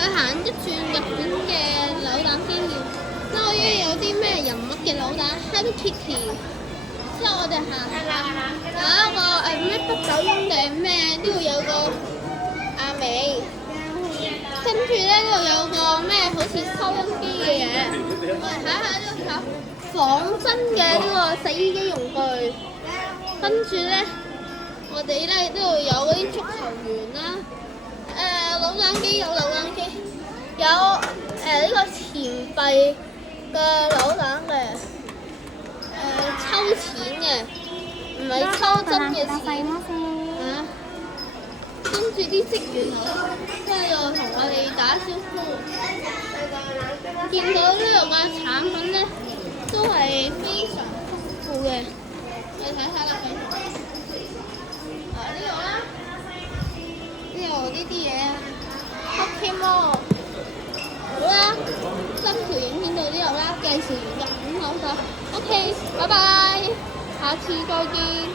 去行一轉日本嘅扭蛋經驗。之後咧有啲咩人物嘅扭蛋 Hello Kitty。之後我哋行有一個咩北斗兄弟咩，呢度有個阿美，跟住咧呢度有個咩好似收音機嘅嘢，我哋睇下呢個仿真嘅呢個洗衣機用具，跟住咧我哋咧呢度有嗰啲足球員啦，扭蛋機有扭蛋機，有呢個錢幣嘅扭蛋嘅。抽錢嘅，唔係抽真嘅錢。跟住啲職員即係又同我哋打招呼。見到呢度嘅產品咧，都係非常豐富嘅。你睇下啦，呢度啦，呢度呢啲嘢，Pokemon。好啦，今條影片到呢度啦，介紹完日本扭蛋。OK，拜拜，下次再見。